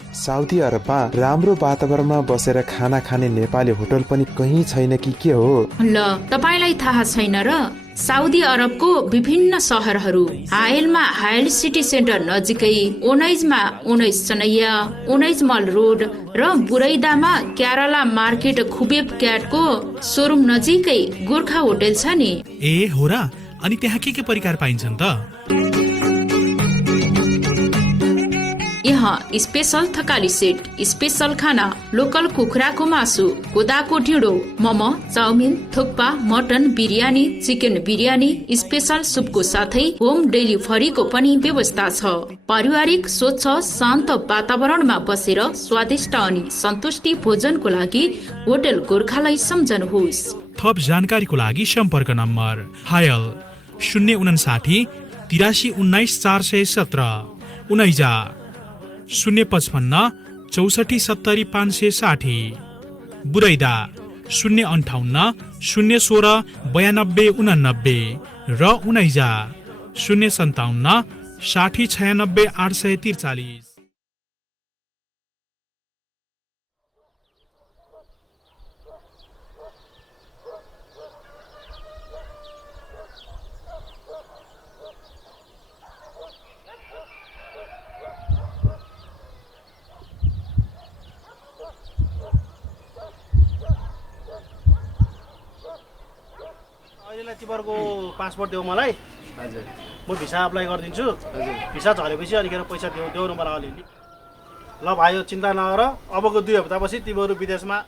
Saudi अरबमा राम्रो वातावरणमा बसेर खाना खाने नेपाली होटल पनि कहीँ छैन कि के हो? ल तपाईलाई थाहा छैन र? साउदी अरबको विभिन्न शहरहरू हायलमा हायल सिटी सेन्टर नजिकै, 19मा 19 सनैया, 19 मल रोड र बुरैदामा केरला मार्केट खुबेब क्याटको सोरुम नजिकै गोर्खा होटल छ नि। ए हो र? अनि त्यहाँ के परिकार पाइन्छन् त? यहाँ स्पेशल थकाली सेट, स्पेशल खाना, लोकल कुखुराको मासु, कोदाको ढिँडो, momo, chowmein, thukpa, mutton biryani, chicken biryani, special सुपको साथै होम डेलिभरीको पनि व्यवस्था छ। पारिवारिक स्वच्छ शान्त वातावरणमा बसेर स्वादिष्ट अनि सन्तुष्टि भोजनको लागि होटल गोर्खालाई सम्झनुहोस्। थप जानकारीको लागि सम्पर्क नम्बर हायल 059 83 19 417, उनैजा 055 64 70 560, बुरैदा 058 016 92 89 र उनैजा 057 60 96 843। तिमीहरूको पासपोर्ट देऊ मलाई। हजुर, म भिसा अप्लाई गरिदिन्छु। हजुर, भिसा झरेपछि अनिखेर पैसा देउनु मलाई अलिअलि। ल भाइ चिन्ता नगर, अबको 2 हप्तापछि तिमीहरू विदेशमा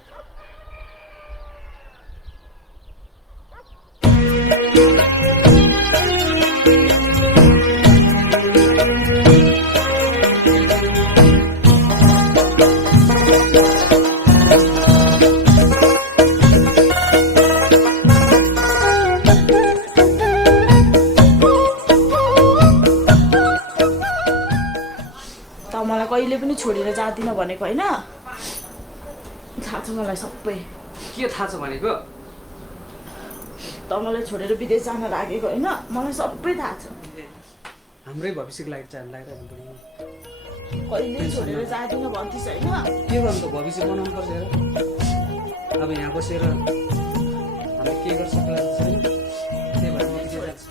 कहिले पनि छोडेर जादिन भनेको हैन? थाहा छ मलाई सबै। के थाहा छ भनेको? त मलाई छोडेर विदेश जान लागेको हैन? मलाई सबै थाहा छ। हाम्रै भविष्यको लागि चाहिँ लागिरहेको पनि कहिले छोडेर जादिन भन्थिस् हैन? के गर्नु त, भविष्य बनाउनु पर्छ हेर। अब यहाँ बसेर हामी के गर्छ छैन, त्यही भएर म विदेश जान्छु।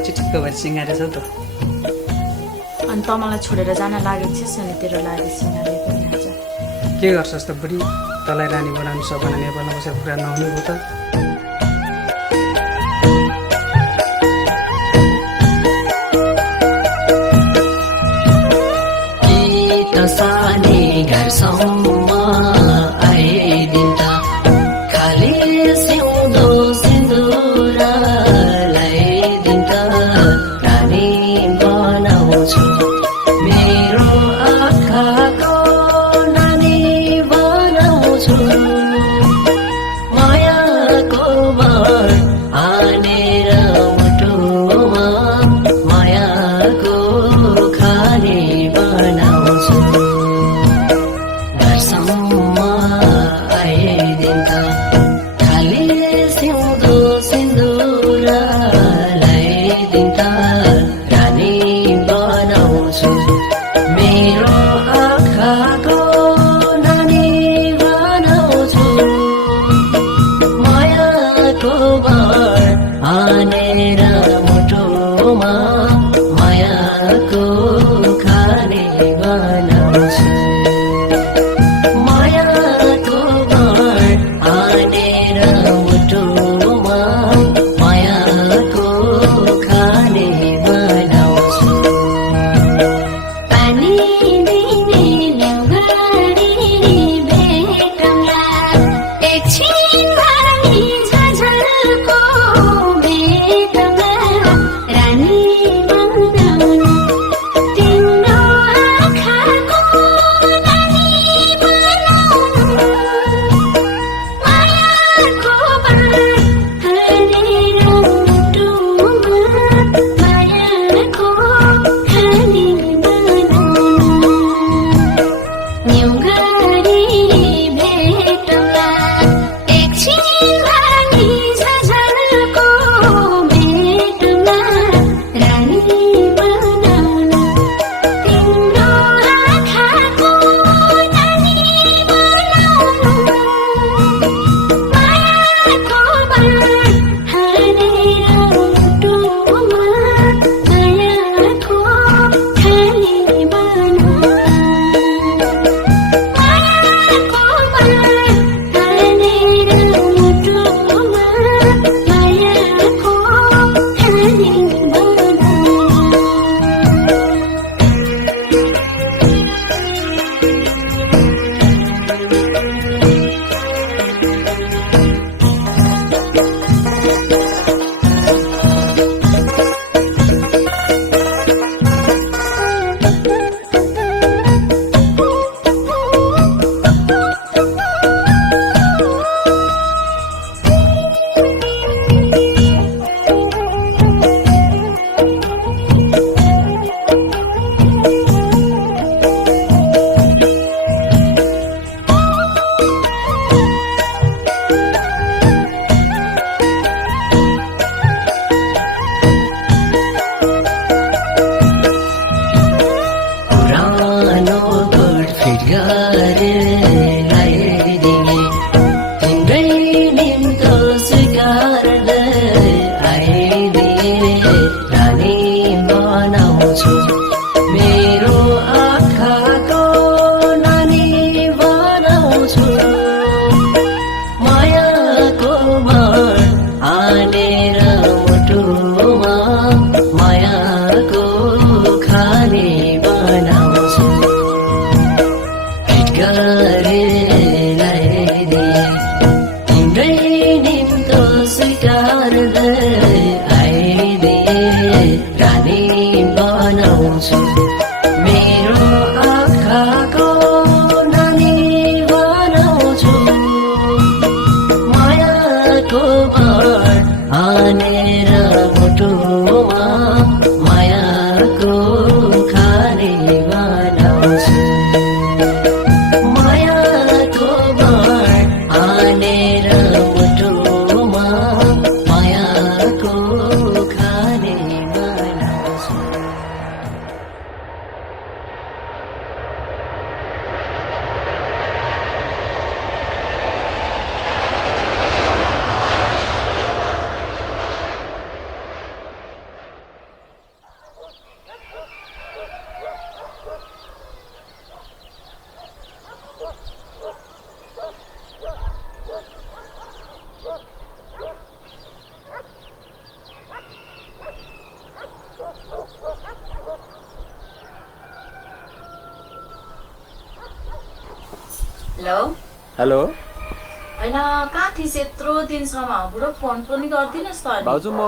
चिटिक्क भएर सिँगारेछ नि त। अनि त मलाई छोडेर जान लागेको थिएछ नि तेरो लागि सिँगारे पनि आज। के गर्छस् त बुढी, तँलाई रानी बनाउनु सपना नेपालमा बसेर पुरा नहुने भयो त। सानी घरसम्म आइदिँदा खाली सिउँदो सिन्दुर लगाइदिँदा रानी बनाउँछु मेरो आँखाको नानी बनाउँछु मायाको हेलो हेलो होइन कहाँ थिइस् यत्रो दिनसम्म बुढो फोन पनि गर्दिनस् त अनि। भाउजू म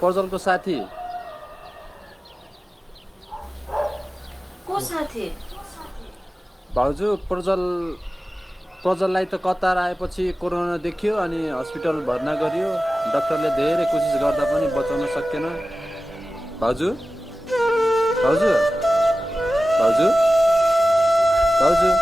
प्रजलको साथी। को साथी? भाउजू प्रजललाई त कतार आएपछि कोरोना देखियो अनि हस्पिटल भर्ना गरियो। डाक्टरले धेरै कोसिस गर्दा पनि बचाउन सकेन। भाउजू भाउजू भाउजू भाउजू